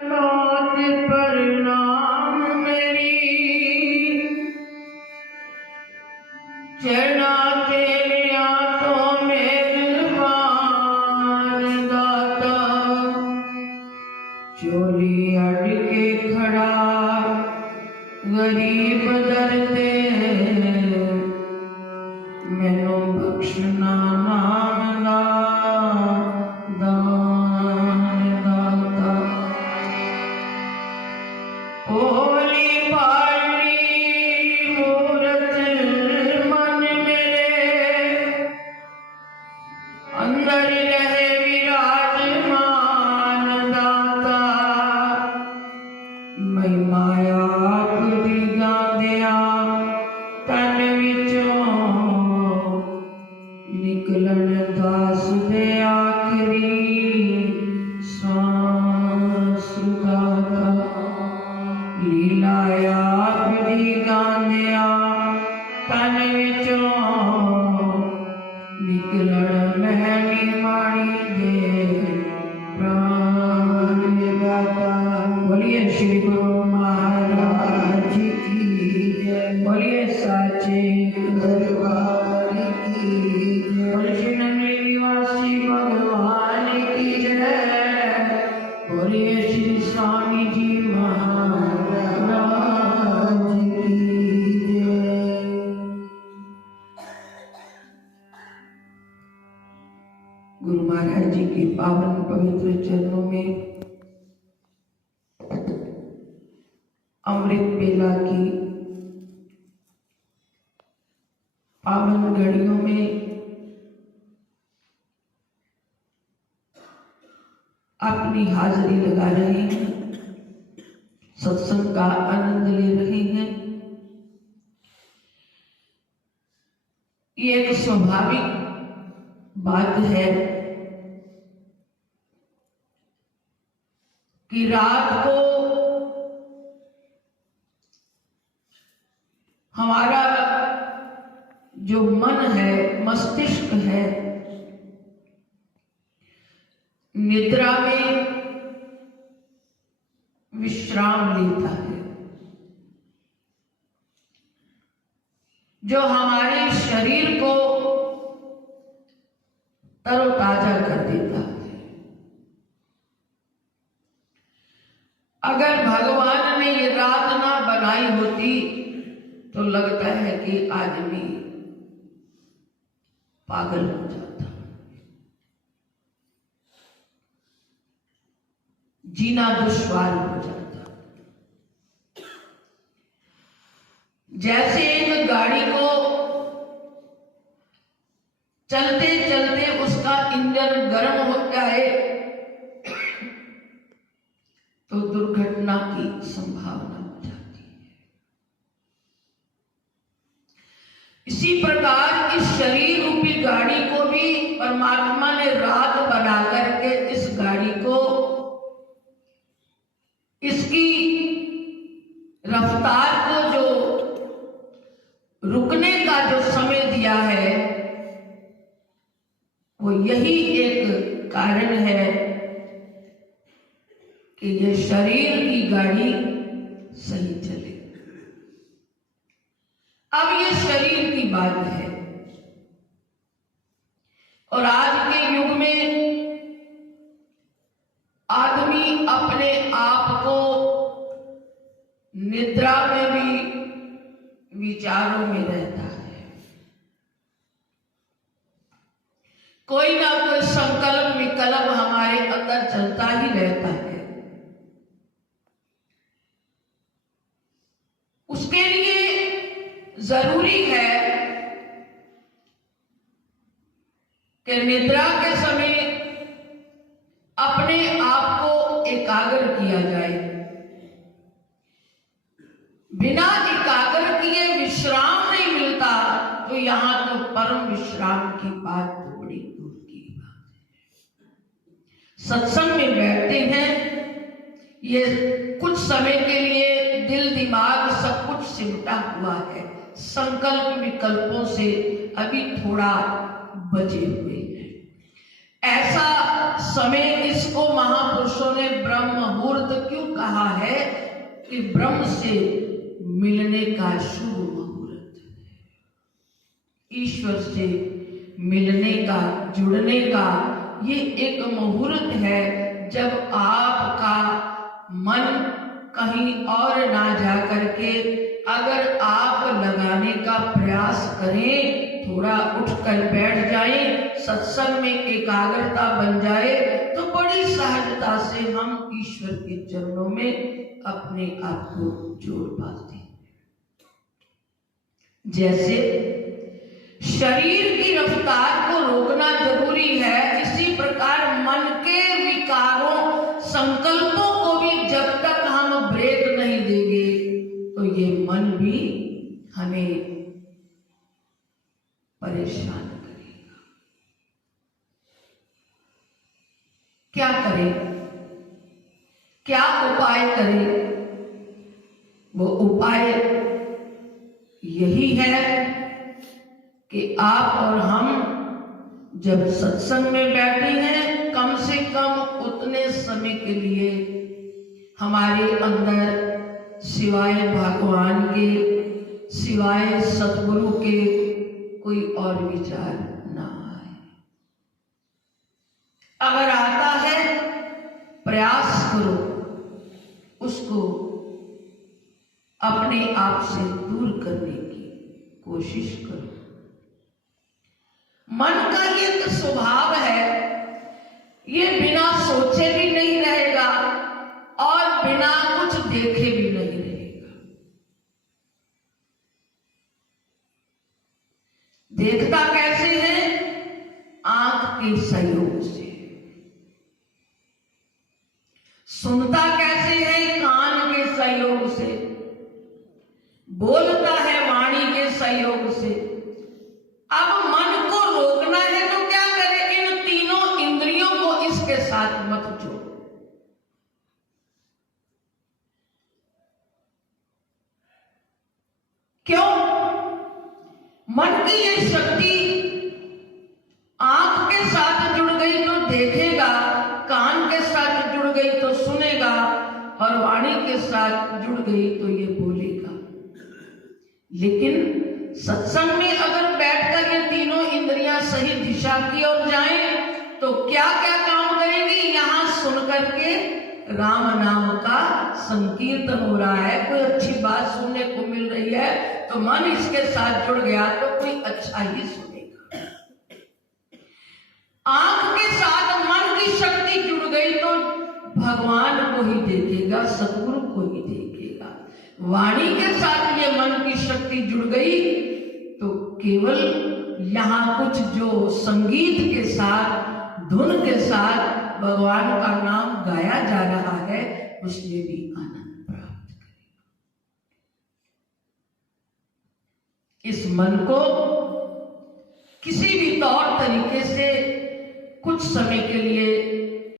मौत परिणाम मेरी चढ़ा तेरे हाथों मेहरबान दाता। चोरी अड़ के खड़ा गरीब दरते मैनू बख्शना नाम दा दान दाता। भोली भाली मूरत मन मेरे अंदर रहे विराजमान दाता। मैं माया आपदी गांदिया तन विचों निकलन दास दे आखरी सांस दाता। लीला आपदी गांदिया तन विचों निकलण महली माणी दे प्राण दाता। बोलिए श्री गुरु महाराज की जय। बोलिए साचे दरबार की जय। बोलिए श्री नगरी निवासी भगवान की जय। बोलिए श्री स्वामी जी महाराज की जय। गुरु महाराज जी के पावन पवित्र चरणों में अमृत बेला की पावन घड़ियों में अपनी हाजिरी लगा रहे हैं, सत्संग का आनंद ले रहे हैं। ये एक स्वाभाविक बात है कि रात को हमारा जो मन है, मस्तिष्क है, निद्रा में विश्राम लेता है, जो हमारे शरीर को तरोताजा कर देता है। अगर भगवान ने ये रात ना बनाई होती तो लगता है कि आदमी पागल हो जाता, जीना दुश्वार हो जाता। जैसे एक गाड़ी को चलते चलते उसका इंजन गर्म हो जाए तो दुर्घटना की संभावना हो जाती है। इसी प्रकार इस शरीर रूपी गाड़ी को भी परमात्मा ने रात बना करके इस गाड़ी को इसकी रफ्तार को जो रुकने का जो समय दिया है वो यही एक कारण है कि ये शरीर की गाड़ी सही चले। अब ये शरीर की बात है और आज के युग में आदमी अपने आप को निद्रा में भी विचारों में रहता है। कोई ना कोई संकल्प विकल्प हमारे अंदर चलता ही रहता है। उसके लिए जरूरी है कि निद्रा के समय अपने आप को एकाग्र किया जाए। बिना एकाग्र किए विश्राम नहीं मिलता, तो यहां तो परम विश्राम की बात तो बड़ी दूर की बात है। सत्संग में बैठते हैं, ये कुछ समय के लिए दिल दिमाग सब कुछ सिमटा हुआ है, संकल्प विकल्पों से अभी थोड़ा बचे हुए हैं। ऐसा समय, इसको महापुरुषों ने ब्रह्म मुहूर्त क्यों कहा है? कि ब्रह्म से मिलने का शुभ मुहूर्त, ईश्वर से मिलने का, जुड़ने का ये एक मुहूर्त है। जब आपका मन कहीं और ना जा करके अगर आप लगाने का प्रयास करें, थोड़ा उठकर बैठ जाएं, सत्संग में एकाग्रता बन जाए, तो बड़ी सहजता से हम ईश्वर के चरणों में अपने आप को जोड़ पाते हैं। जैसे शरीर की रफ्तार को रोकना जरूरी है, इसी प्रकार मन के विकारों, संकल्पों को भी जब तक हम ब्रेक नहीं देंगे तो ये मन भी हमें परेशान करेगा। क्या करें, क्या उपाय करें? वो उपाय यही है कि आप और हम जब सत्संग में बैठे हैं, कम से कम उतने समय के लिए हमारे अंदर सिवाय भगवान के, सिवाय सतगुरु के कोई और विचार ना आए। अगर आता है, प्रयास करो उसको अपने आप से दूर करने की कोशिश करो। मन का एक स्वभाव है, ये बिना सोचे भी नहीं रहेगा और बिना कुछ देखे भी नहीं रहेगा। देखता कैसे है? आंख के सहयोग से। सुनता कैसे है? कान के सहयोग से। बोलता है वाणी के सहयोग से। अब मन को रोकना है तो क्या करे? इन तीनों इंद्रियों को इसके साथ मत जोड़ो। क्यों? मन की ये शक्ति आंख के साथ जुड़ गई तो देखेगा, कान के साथ जुड़ गई तो सुनेगा और वाणी के साथ जुड़ गई तो ये बोलेगा। लेकिन सत्संग में अगर बैठकर ये तीनों इंद्रियां सही दिशा की ओर जाएं तो क्या क्या काम करेंगी? यहां सुन करके राम नाम का संकीर्तन हो रहा है, कोई अच्छी बात सुनने को मिल रही है तो मन इसके साथ जुड़ गया तो कोई अच्छा ही सुनेगा। आंख के साथ मन की शक्ति जुड़ गई तो भगवान को ही देखेगा, सतगुरु को ही देखेगा। वाणी के साथ ये मन की शक्ति जुड़ गई तो केवल यहाँ कुछ जो संगीत के साथ, धुन के साथ भगवान का नाम गाया जा रहा है, उसमें भी आनंद प्राप्त करेगा। इस मन को किसी भी तौर तरीके से कुछ समय के लिए